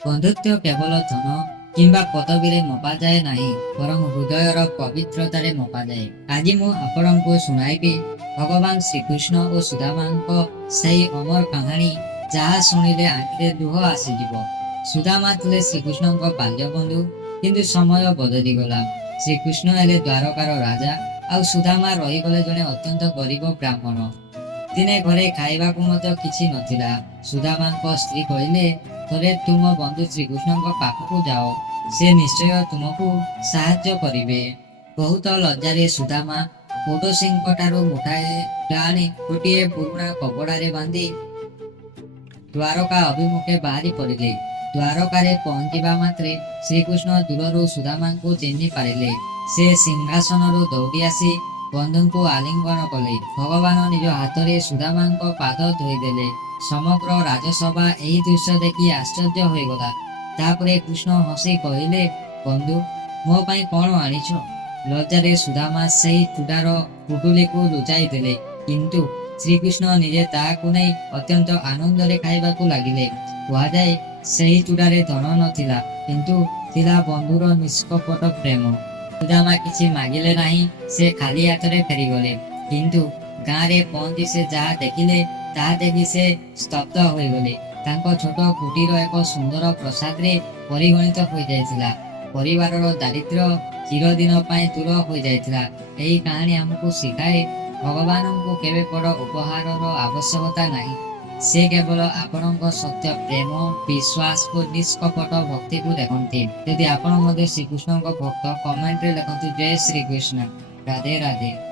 ବନ୍ଧୁତ୍ୱ କେବଳ ଧନ କିମ୍ବା ପଦବୀରେ ମପାଯାଏ ନାହିଁ, ବରଂ ହୃଦୟର ପବିତ୍ରତାରେ ମପାଯାଏ। ଆଜି ମୁଁ ଆପଣଙ୍କୁ ଶୁଣାଇବି ଭଗବାନ ଶ୍ରୀକୃଷ୍ଣ ଓ ସୁଦାମାଙ୍କ ସେହି ଅମର କାହାଣୀ, ଯାହା ଶୁଣିଲେ ଆଖିରେ ଲୁହ ଆସିଯିବ। ସୁଦାମା ଥିଲେ ଶ୍ରୀକୃଷ୍ଣଙ୍କ ବାଲ୍ୟ ବନ୍ଧୁ, କିନ୍ତୁ ସମୟ ବଦଳିଗଲା। ଶ୍ରୀକୃଷ୍ଣ ହେଲେ ଦ୍ୱାରକାର ରାଜା, ଆଉ ସୁଦାମା ରହିଗଲେ ଜଣେ ଅତ୍ୟନ୍ତ ଗରିବ ବ୍ରାହ୍ମଣ। ଦିନେ ଘରେ ଖାଇବାକୁ ମଧ୍ୟ କିଛି ନଥିଲା। ସୁଦାମାଙ୍କ ସ୍ତ୍ରୀ କହିଲେ, ଥରେ ତୁମ ବନ୍ଧୁ ଶ୍ରୀକୃଷ୍ଣଙ୍କ ପାଖକୁ ଯାଅ, ସେ ନିଶ୍ଚୟ ତୁମକୁ ସାହାଯ୍ୟ କରିବେ। ବହୁତ ଲଜ୍ଜାରେ ସୁଦାମା ପଡ଼ୋଶୀଙ୍କ ଠାରୁ ମୁଠାଏ ଆଣି ଗୋଟିଏ ପୁରୁଣା କପଡ଼ାରେ ବାନ୍ଧି ଦ୍ୱାରକା ଅଭିମୁଖେ ବାହାରି ପଡ଼ିଲେ। ଦ୍ୱାରକାରେ ପହଞ୍ଚିବା ମାତ୍ରେ ଶ୍ରୀକୃଷ୍ଣ ଦୂରରୁ ସୁଦାମାଙ୍କୁ ଚିହ୍ନି ପାରିଲେ। ସେ ସିଂହାସନରୁ ଦୌଡ଼ି ଆସି ବନ୍ଧୁଙ୍କୁ ଆଲିଙ୍ଗନ କଲେ। ଭଗବାନ ନିଜ ହାତରେ ସୁଦାମାଙ୍କ ପାଦ ଧୋଇଦେଲେ। ସମଗ୍ର ରାଜସଭା ଏହି ଦୃଶ୍ୟ ଦେଖି ଆଶ୍ଚର୍ଯ୍ୟ ହୋଇଗଲା। ତାପରେ କୃଷ୍ଣ ହସି କହିଲେ, ବନ୍ଧୁ, ମୋ ପାଇଁ କଣ ଆଣିଛ? ଲଜ୍ଜାରେ ସୁଦାମା ସେହି ଚୂଡ଼ାର ପୁଟୁଳିକୁ ଲୁଚାଇ ଦେଲେ, କିନ୍ତୁ ଶ୍ରୀକୃଷ୍ଣ ନିଜେ ତାହାକୁ ନେଇ ଅତ୍ୟନ୍ତ ଆନନ୍ଦରେ ଖାଇବାକୁ ଲାଗିଲେ। କୁହାଯାଏ, ସେହି ଚୂଡ଼ାରେ ଧନ ନଥିଲା, କିନ୍ତୁ ଥିଲା ବନ୍ଧୁର ନିଷ୍କପଟ ପ୍ରେମ। ସୁଦାମା କିଛି ମାଗିଲେ ନାହିଁ, ସେ ଖାଲି ହାତରେ ଫେରିଗଲେ। କିନ୍ତୁ ଗାଁରେ ପହଞ୍ଚି ସେ ଯାହା ଦେଖିଲେ, ତାହା ଦେଖି ସେ ସ୍ତବ୍ଧ ହୋଇଗଲେ। ତାଙ୍କ ଛୋଟ କୁଟୀର ଏକ ସୁନ୍ଦର ପ୍ରାସାଦରେ ପରିଗଣିତ ହୋଇଯାଇଥିଲା। ପରିବାରର ଦାରିଦ୍ର୍ୟ ଚିରଦିନ ପାଇଁ ଦୂର ହୋଇଯାଇଥିଲା। ଏହି କାହାଣୀ ଆମକୁ ଶିଖାଏ, ଭଗବାନଙ୍କୁ କେବେ ବଡ଼ ଉପହାରର ଆବଶ୍ୟକତା ନାହିଁ। ସେ କେବଳ ଆପଣଙ୍କ ସତ୍ୟ ପ୍ରେମ, ବିଶ୍ୱାସ ଓ ନିଷ୍କପଟ ଭକ୍ତିକୁ ଦେଖନ୍ତି। ଯଦି ଆପଣ ମଧ୍ୟ ଶ୍ରୀକୃଷ୍ଣଙ୍କ ଭକ୍ତ, କମେଣ୍ଟରେ ଲେଖନ୍ତୁ ଜୟ ଶ୍ରୀକୃଷ୍ଣ। ରାଧେ ରାଧେ।